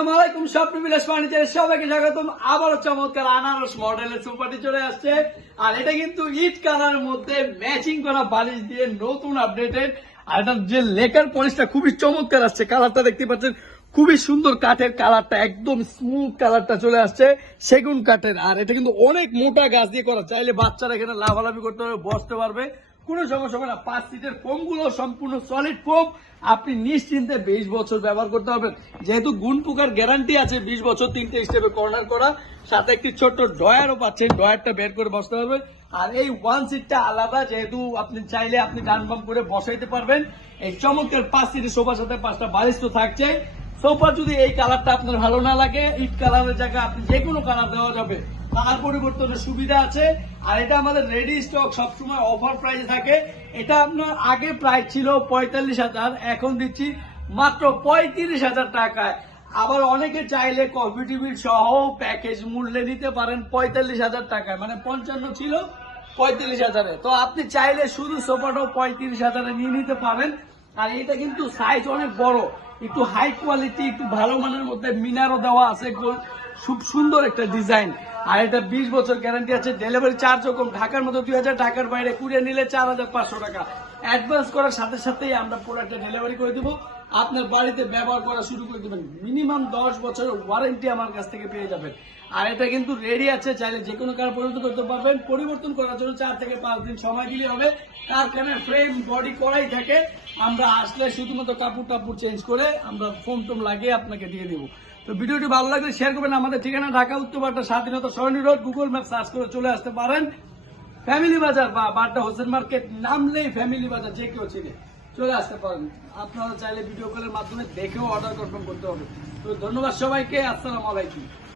আসসালামাইকুম স্বপ্ন বিলাস ফার্নিচারে সবাইকে স্বাগতম। আবারও চমৎকার আনারস মডেলের সোফাটি চলে আসছে, আর এটা কিন্তু ইট কালারের মধ্যে ম্যাচিং করা বালিশ দিয়ে নতুন আপডেটেড। আর এটার যে লেকার পলিশটা খুবই চমৎকার আসছে, কালারটা দেখতে পাচ্ছেন খুবই সুন্দর, কাঠের কালারটা একদম স্মুথ কালারটা চলে আসছে, সেগুন কাঠের। আর এটা কিন্তু অনেক মোটা গাছ দিয়ে করা, চাইলে বাচ্চারা এখানে লাভালাভি করতে পারবে, বসতে পারবে, কোনো সমস্যা হবে না। 5 সিটের ফোম গুলো সম্পূর্ণ সলিড ফোম, আপনি নিশ্চিন্তে 20 বছর ব্যবহার করতে পারবেন। যেহেতু গুণ পোকার গ্যারান্টি আছে 20 বছর, 3টে স্টেপে কর্নার করা, সাথে একটি ছোট্ট ড্রয়ারও পাচ্ছেন, ড্রয়ারটা বের করে বসতে পারবেন। আর এই 1 সিটটা আলাদা, যেহেতু আপনি চাইলে আপনি ডান বাম করে বসাইতে পারবেন। এই চমৎকার 5 সিটের সোফার সাথে 5টা বালিশ তো থাকছে। সোফা যদি এই কালারটা আপনার ভালো না লাগে, ইট কালারের জায়গায় আপনি যে কোনো কালার দেওয়া যাবে, কালার পরিবর্তনের সুবিধা আছে। আর এটা আমাদের রেডি স্টক, সবসময় অফার প্রাইসে থাকে। এটা আপনার আগে প্রাইস ছিল 45,000, এখন দিচ্ছি মাত্র 35,000 টাকায়। আবার অনেকে চাইলে কফি টেবিল সহ প্যাকেজ মূল্যে নিতে পারেন 45,000 টাকায়, মানে 55 ছিল 35,000-এ। তো আপনি চাইলে শুধু সোফাটাও 35,000-এ নিয়ে নিতে পারেন। আর এটা কিন্তু সাইজ অনেক বড়, একটু হাই কোয়ালিটি, একটু ভালো মানের মধ্যে মিনারও দেওয়া আছে, খুব সুন্দর একটা ডিজাইন। আর এটা 20 বছর গ্যারান্টি আছে। ডেলিভারি চার্জও কম, ঢাকার মতো 2000, ঢাকার বাইরে কুরিয়ার নিলে 4,500 টাকা। অ্যাডভান্স করার সাথে সাথেই আমরা প্রোডাক্টটা ডেলিভারি করে দেবো, আপনার বাড়িতে ব্যবহার করা শুরু করে দেবেন। মিনিমাম 10 বছরের ওয়ারেন্টি আমার কাছ থেকে পেয়ে যাবেন। আর এটা কিন্তু রেডি আছে, চাইলে যে কোনো কার পরিবর্তন করতে পারবেন। পরিবর্তন করার জন্য 4 থেকে 5 দিন সময় দিলে হবে। কারখানার ফ্রেম বডি করাই থাকে, আমরা আসলে শুধুমাত্র কাপড় চেঞ্জ করে আমরা ফোম টোম লাগিয়ে আপনাকে দিয়ে দেবো। তো ভিডিওটি ভালো লাগলে শেয়ার করবেন। আমাদের ঠিকানা ঢাকা উত্তরপাড়া স্বাধীনতা সরণি রোড, গুগল ম্যাপ সার্চ করে চলে আসতে পারেন। ফ্যামিলি বাজার বা বাড্ডা হোসেন মার্কেট নামলেই ফ্যামিলি বাজার, যে কেউ চিনে চলে আসতে পারেন। আপনারা চাইলে ভিডিও কলের মাধ্যমে দেখেও অর্ডার কনফার্ম করতে হবে। তো ধন্যবাদ সবাইকে, আসসালামু আলাইকুম।